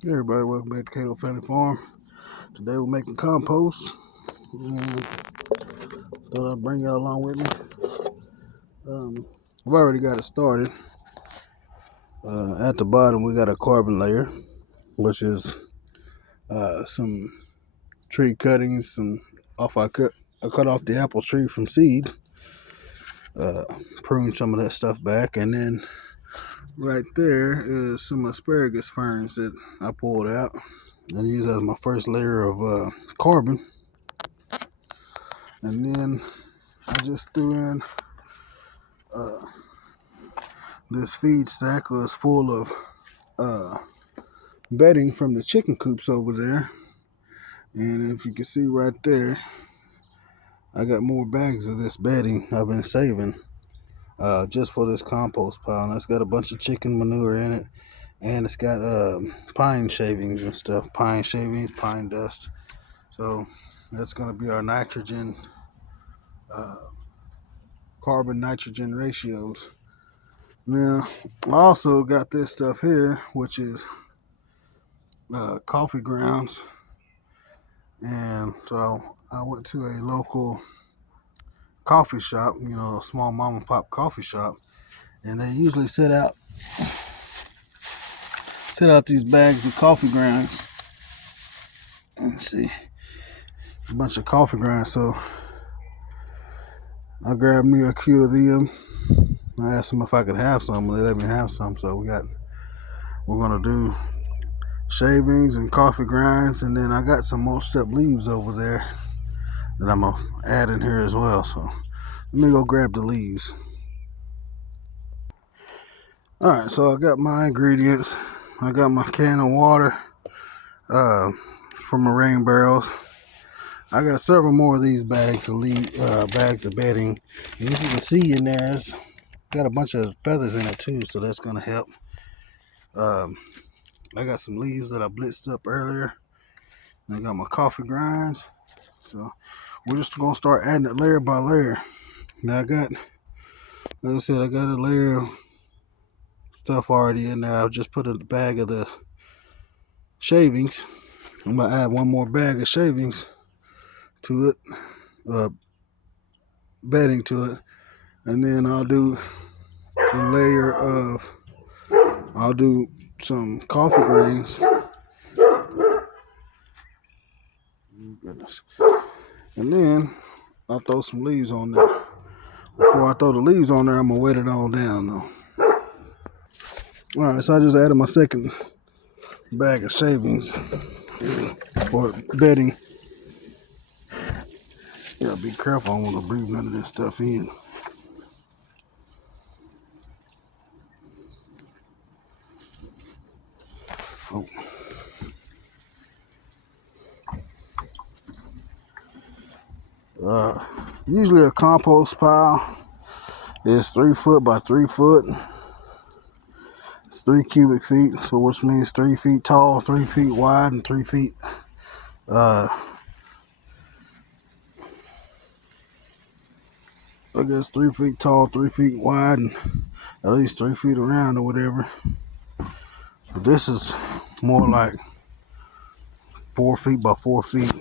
Hey everybody, welcome back to Cato Family Farm. Today we're making compost. And thought I'd bring y'all along with me. I've already got it started. At the bottom we got a carbon layer, which is some tree cuttings. I cut off the apple tree from seed. Pruned some of that stuff back, and then right there is some asparagus ferns that I pulled out and used as my first layer of carbon. And then I just threw in this feed stack was full of bedding from the chicken coops over there. And if you can see right there, I got more bags of this bedding I've been saving just for this compost pile. And it's got a bunch of chicken manure in it, and it's got pine shavings and stuff, pine shavings, pine dust. So that's going to be our nitrogen, carbon nitrogen ratios. Now, I also got this stuff here, which is coffee grounds. And so I went to a local coffee shop, a small mom and pop coffee shop, and they usually set out these bags of coffee grounds. Let's see, a bunch of coffee grounds. So I grabbed me a few of them. I asked them if I could have some, and they let me have some. So we're gonna do shavings and coffee grinds, and then I got some mulched up leaves over there that I'm gonna add in here as well. So let me go grab the leaves. Alright, so I got my ingredients. I got my can of water from my rain barrels. I got several more of these bags of bedding. And as you can see in there, it's got a bunch of feathers in it too, so that's gonna help. I got some leaves that I blitzed up earlier. And I got my coffee grinds. So we're just gonna start adding it layer by layer. Now like I said, I got a layer of stuff already in there. I'll just put a bag of the shavings. I'm gonna add one more bag of shavings to it, bedding to it, and then I'll do some coffee grains. Goodness. And then I'll throw some leaves on there. Before I throw the leaves on there, I'm gonna wet it all down though. Alright, so I just added my second bag of shavings for bedding. Yeah, be careful, I don't want to breathe none of this stuff in. Oh. Usually a compost pile is 3 foot by 3 foot. It's 3 cubic feet, so which means 3 feet tall, 3 feet wide, and 3 feet I guess 3 feet tall, 3 feet wide, and at least 3 feet around or whatever. But this is more like 4 feet by 4 feet.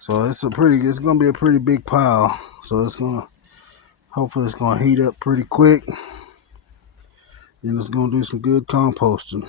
So it's gonna be a pretty big pile. So hopefully it's gonna heat up pretty quick, and it's gonna do some good composting.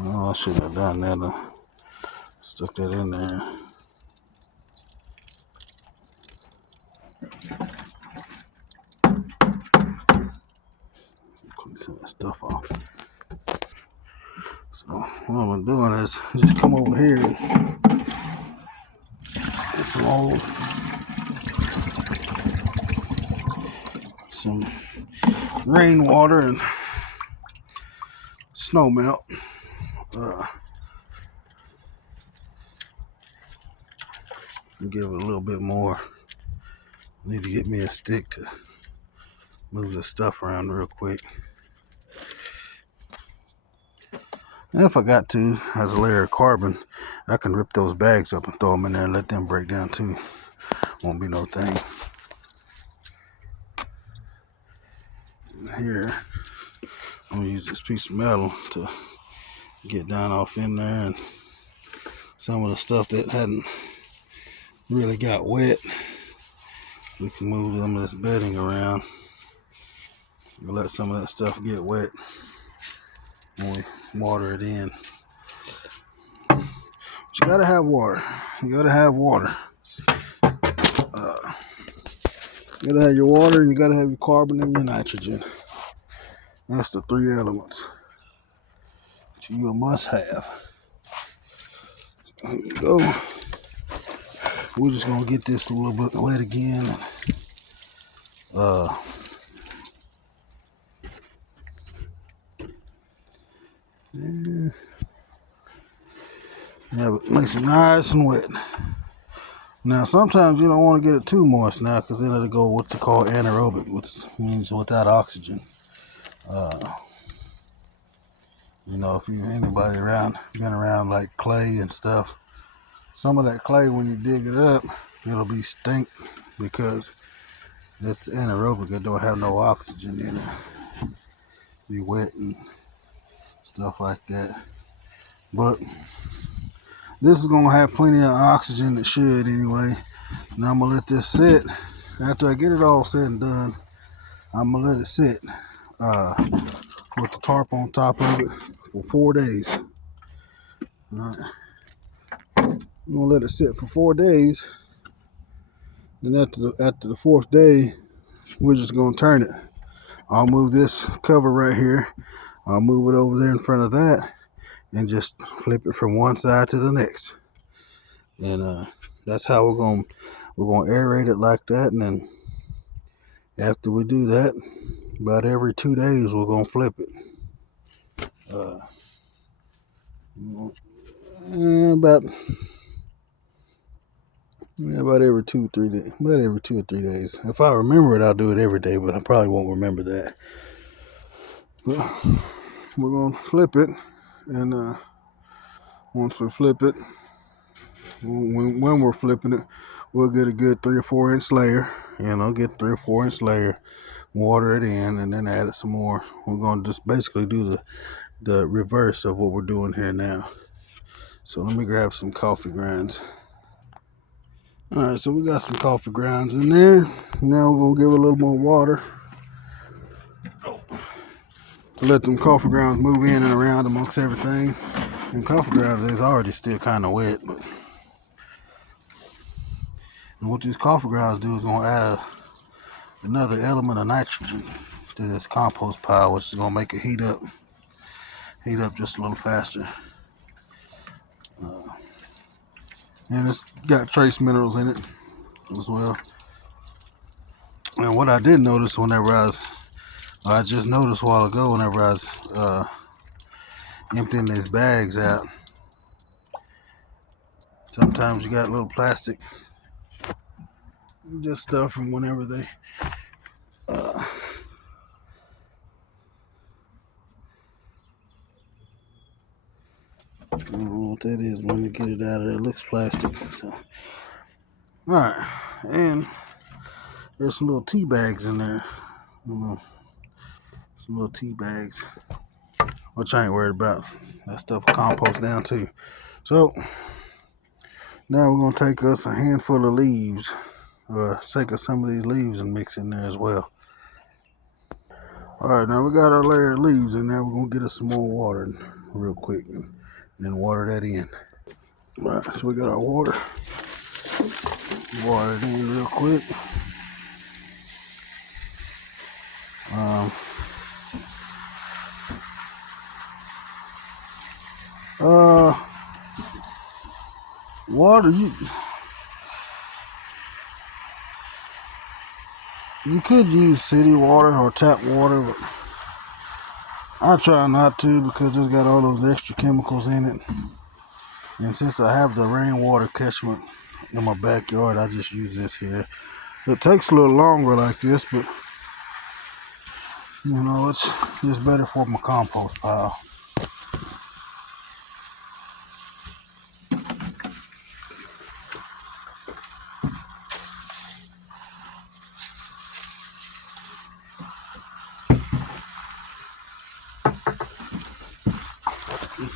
Oh, I shouldn't have done that. Stuck that in there. Clean some of that stuff off. So what I'm doing is just come over here and get some rainwater and snow melt. Give it a little bit more. Need to get me a stick to move this stuff around real quick. And if I got to, as a layer of carbon, I can rip those bags up and throw them in there and let them break down too. Won't be no thing. here, I'm gonna use this piece of metal to get down off in there, and some of the stuff that hadn't really got wet, we can move some of this bedding around. We'll let some of that stuff get wet when we water it in. But you gotta have water. You gotta have water. You gotta have your water, and you gotta have your carbon and your nitrogen. That's the three elements that you must have. There we go. We're just gonna get this a little bit wet again. Yeah, it makes it nice and wet. Now, sometimes you don't want to get it too moist now, because then it'll go what they call anaerobic, which means without oxygen. You know, if anybody been around like clay and stuff, some of that clay, when you dig it up, it'll be stink because it's anaerobic. It don't have no oxygen in it. Be wet and stuff like that. But this is gonna have plenty of oxygen. It should anyway. Now I'm gonna let this sit. After I get it all said and done, I'm gonna let it sit with the tarp on top of it for 4 days. All right. I'm gonna let it sit for 4 days. Then after the fourth day, we're just gonna turn it. I'll move this cover right here. I'll move it over there in front of that, and just flip it from one side to the next. And that's how we're gonna aerate it like that. And then after we do that, about every 2 days, we're gonna flip it. About every 2 or 3 days. About every 2 or 3 days. If I remember it, I'll do it every day, but I probably won't remember that. But we're gonna flip it, and once we flip it, when we're flipping it, we'll get a good 3 or 4 inch layer. Get 3 or 4 inch layer, water it in, and then add it some more. We're gonna just basically do the reverse of what we're doing here now. So let me grab some coffee grinds. Alright, so we got some coffee grounds in there. Now we're gonna give it a little more water to let them coffee grounds move in and around amongst everything. And coffee grounds is already still kind of wet, but and what these coffee grounds do is gonna add another element of nitrogen to this compost pile, which is gonna make it heat up just a little faster. And it's got trace minerals in it as well. And what I did notice I just noticed a while ago whenever I was emptying these bags out, sometimes you got little plastic just stuff from whenever they I don't know what that is. When you get it out of there, it looks plastic. So, all right, and there's some little tea bags in there. Some little tea bags, which I ain't worried about. That stuff will compost down too. So now we're gonna take us a handful of leaves, or take us some of these leaves and mix in there as well. All right, now we got our layer of leaves in there. We're gonna get us some more water real quick, and then water that in. All right, so we got our water. Water it in real quick. Water, you could use city water or tap water, but I try not to because it's got all those extra chemicals in it. And since I have the rainwater catchment in my backyard, I just use this here. It takes a little longer like this, but it's just better for my compost pile.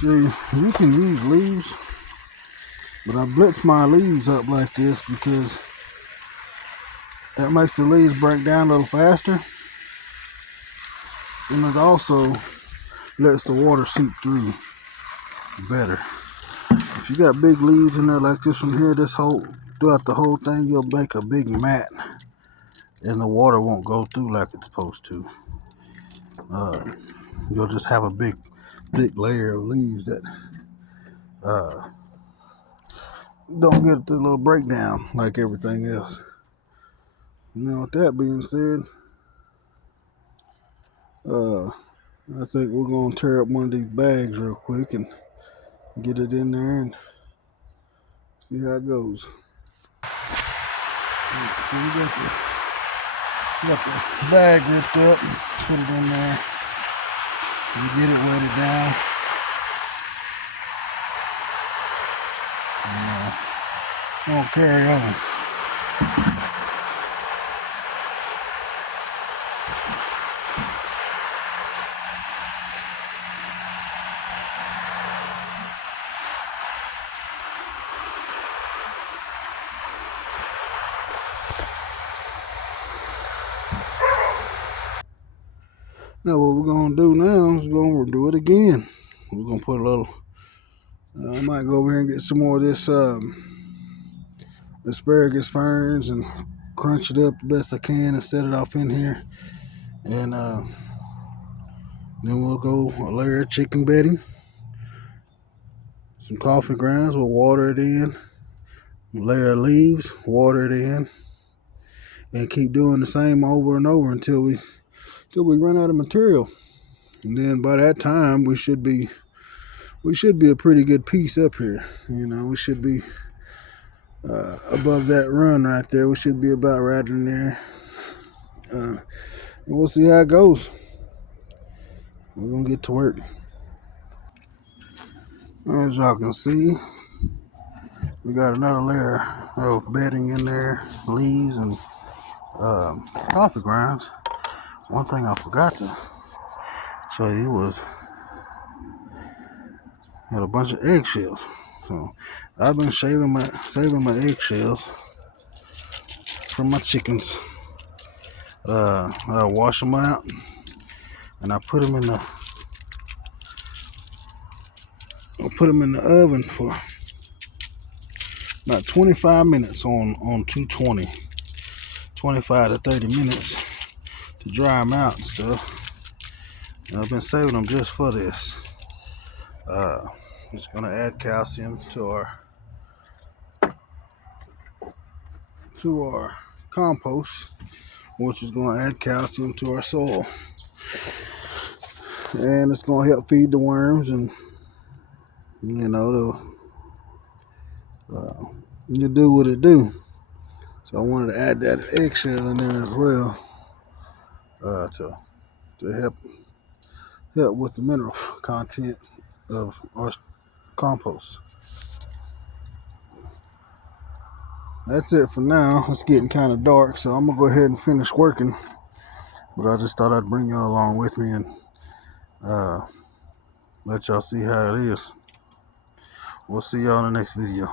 See, you can use leaves, but I blitz my leaves up like this because that makes the leaves break down a little faster, and it also lets the water seep through better. If you got big leaves in there like this one here, throughout the whole thing, you'll make a big mat, and the water won't go through like it's supposed to. You'll just have a big, thick layer of leaves that don't get the little breakdown like everything else. Now, with that being said, I think we're gonna tear up one of these bags real quick and get it in there and see how it goes. So we got the bag ripped up, put it in there, and get it weighted down. And, we'll carry on. Now what we're gonna do now is we're gonna do it again. We're gonna put a little. I might go over here and get some more of this asparagus ferns and crunch it up the best I can and set it off in here. And then we'll go a layer of chicken bedding, some coffee grounds. We'll water it in. Layer of leaves, water it in, and keep doing the same over and over until we run out of material. And then by that time we should be a pretty good piece up here. You know, we should be above that run right there. We should be about right in there. And we'll see how it goes. We're gonna get to work. As y'all can see, we got another layer of bedding in there, leaves and coffee grounds. One thing I forgot to show you was had a bunch of eggshells. So I've been saving my eggshells from my chickens. I wash them out and I put them in the oven for about 25 minutes on 220, 25 to 30 minutes to dry them out and stuff. And I've been saving them just for this. Just gonna add calcium to our compost, which is gonna add calcium to our soil, and it's gonna help feed the worms, and you know you do what it do. So I wanted to add that eggshell in there as well to help with the mineral content of our compost. That's it for now. It's getting kind of dark, so I'm gonna go ahead and finish working. But I just thought I'd bring y'all along with me and let y'all see how it is. We'll see y'all in the next video.